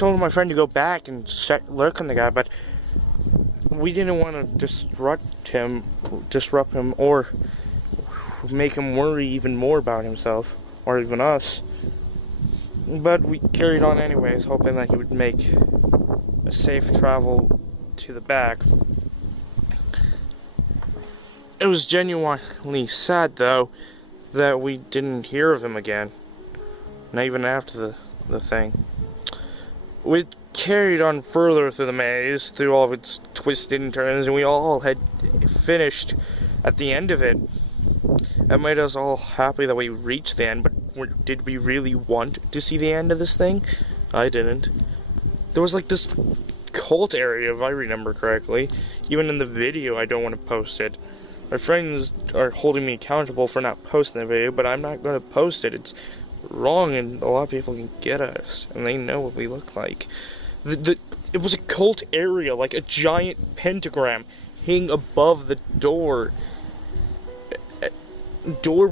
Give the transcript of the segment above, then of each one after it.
told my friend to go back and look on the guy, but we didn't want to disrupt him, or make him worry even more about himself, or even us. But we carried on anyways, hoping that he would make a safe travel to the back. It was genuinely sad, though, that we didn't hear of him again. Not even after the thing. We carried on further through the maze, through all of its twists and turns, and we all had finished at the end of it. That made us all happy that we reached the end, but did we really want to see the end of this thing? I didn't. There was like this cult area, if I remember correctly. Even in the video, I don't want to post it. My friends are holding me accountable for not posting the video, but I'm not going to post it. It's wrong, and a lot of people can get us, and they know what we look like. It was a cult area, like a giant pentagram hanging above the door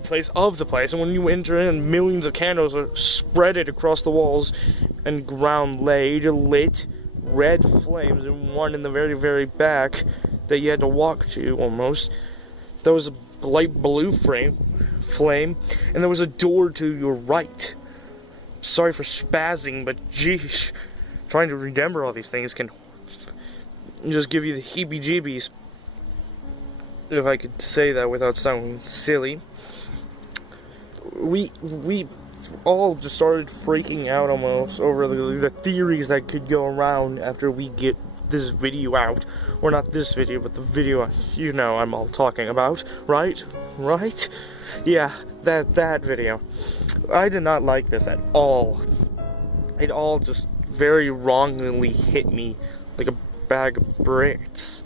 place of the place, and when you enter in, millions of candles are spreaded across the walls and ground, laid lit red flames, and one in the very, very back that you had to walk to almost. There was a light blue flame, and there was a door to your right. Sorry for spazzing, but geez, trying to remember all these things can just give you the heebie-jeebies, if I could say that without sounding silly. We all just started freaking out almost over the theories that could go around after we get this video out. Or not this video, but the video you know I'm all talking about, right? Right? Yeah, that video. I did not like this at all. It all just very wrongly hit me like a bag of bricks.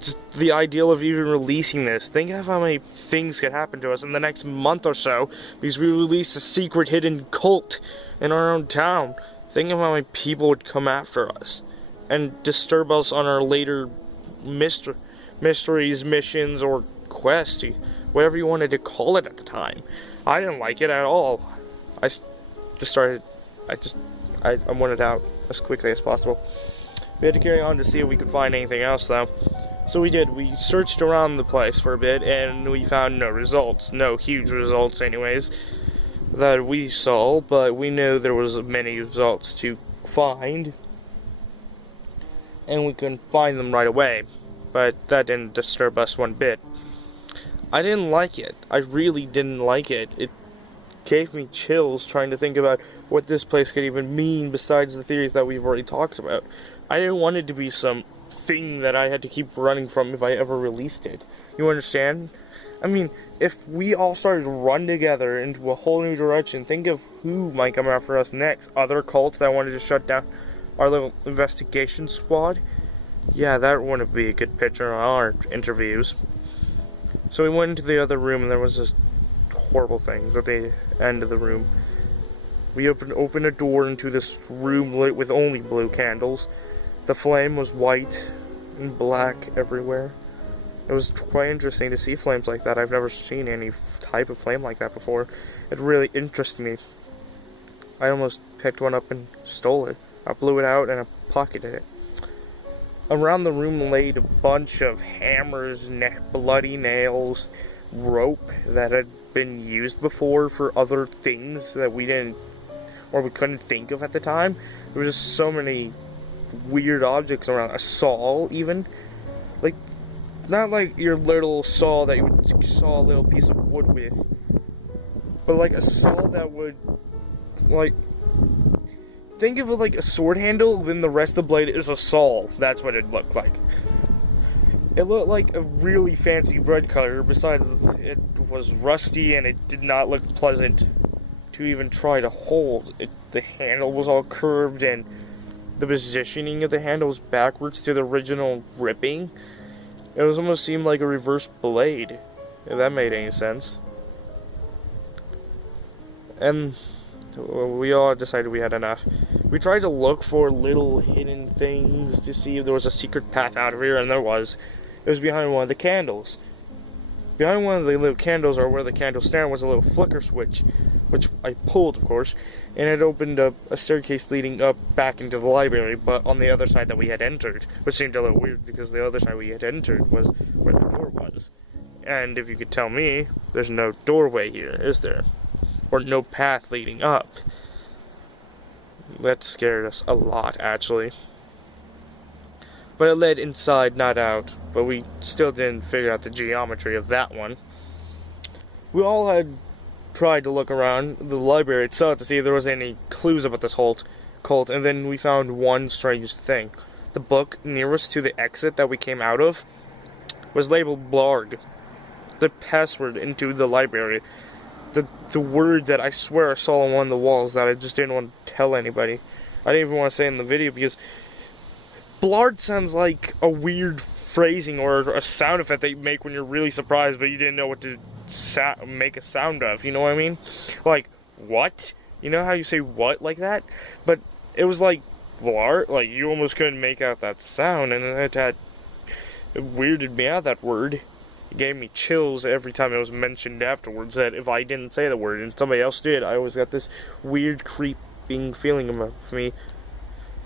Just the ideal of even releasing this. Think of how many things could happen to us in the next month or so because we released a secret hidden cult in our own town. Think of how many people would come after us and disturb us on our later mysteries, missions, or quests, whatever you wanted to call it at the time. I didn't like it at all. I wanted out as quickly as possible. We had to carry on to see if we could find anything else, though. So we did. We searched around the place for a bit, and we found no results. No huge results, anyways, that we saw, but we knew there was many results to find, and we couldn't find them right away, but that didn't disturb us one bit. I didn't like it. I really didn't like it. It gave me chills trying to think about what this place could even mean besides the theories that we've already talked about. I didn't want it to be some thing that I had to keep running from if I ever released it. You understand? I mean, if we all started to run together into a whole new direction, think of who might come after us next. Other cults that wanted to shut down our little investigation squad? Yeah, that wouldn't be a good picture on our interviews. So we went into the other room, and there was just horrible things at the end of the room. We opened a door into this room lit with only blue candles. The flame was white and black everywhere. It was quite interesting to see flames like that. I've never seen any type of flame like that before. It really interested me. I almost picked one up and stole it. I blew it out and I pocketed it. Around the room laid a bunch of hammers, bloody nails, rope that had been used before for other things that we didn't, or we couldn't think of at the time. There was just so many weird objects around. A saw, even. Like, not like your little saw that you would saw a little piece of wood with, but like a saw that would, like, think of it like a sword handle, then the rest of the blade is a saw. That's what it looked like. It looked like a really fancy red color, besides it was rusty and it did not look pleasant to even try to hold. The handle was all curved and the positioning of the handle was backwards to the original gripping. It almost seemed like a reverse blade, if that made any sense. And we all decided we had enough. We tried to look for little hidden things to see if there was a secret path out of here, and there was. It was behind one of the candles. behind one of the little candles, or where the candle stand, was a little flicker switch, which I pulled, of course, and it opened up a staircase leading up back into the library, but on the other side that we had entered, which seemed a little weird because the other side we had entered was where the door was. And if you could tell me, there's no doorway here, is there? Or no path leading up. That scared us a lot, actually. But it led inside, not out. But we still didn't figure out the geometry of that one. We all had tried to look around the library itself to see if there was any clues about this whole cult, and then we found one strange thing. The book nearest to the exit that we came out of was labeled Blarg, the password into the library. The word that I swear I saw on one of the walls that I just didn't want to tell anybody. I didn't even want to say in the video because Blarg sounds like a weird phrasing or a sound effect that you make when you're really surprised but you didn't know what to make a sound of, you know what I mean? Like, what? You know how you say what like that? But it was like Blarg, like you almost couldn't make out that sound, and it weirded me out, that word. It gave me chills every time it was mentioned afterwards, that if I didn't say the word and somebody else did, I always got this weird creeping feeling of me.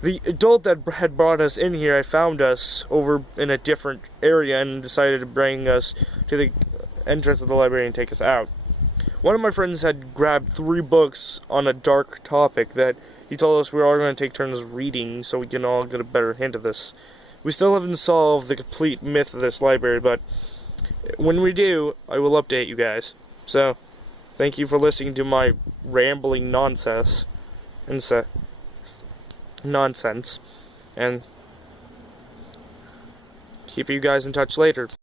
The adult that had brought us in here had found us over in a different area and decided to bring us to the entrance of the library and take us out. One of my friends had grabbed 3 books on a dark topic that he told us we were all going to take turns reading so we can all get a better hint of this. We still haven't solved the complete myth of this library, but when we do, I will update you guys. So, thank you for listening to my rambling nonsense, and keep you guys in touch later.